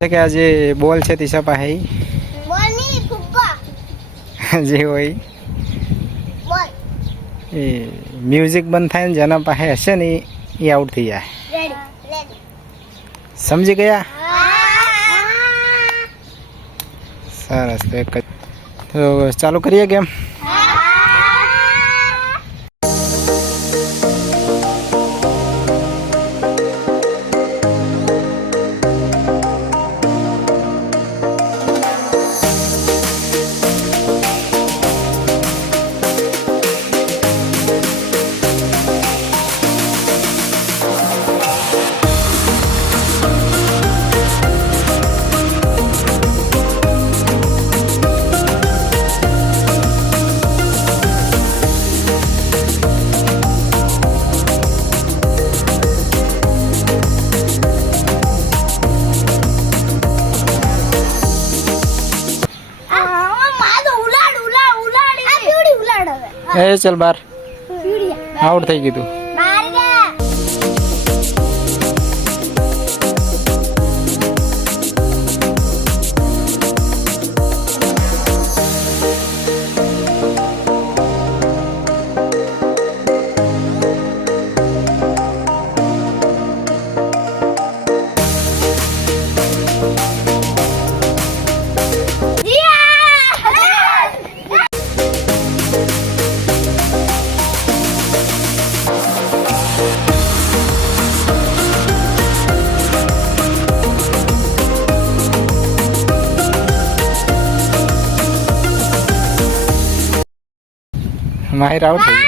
કે આજે બોલ છે તીસા પાસે બોલ ની ફુગ્ગો જે હોય બોલ એ મ્યુઝિક બંધ થાય ને જેના પાસે હશે ને એ આઉટ થઈ જાય. રેડી સમજી ગયા? હા સરસ. તો એક તો ચાલુ કરીએ ગેમ. એ ચલ બાર આઉટ થઈ ગયું. માહિર આઉટ થઈ ગયું.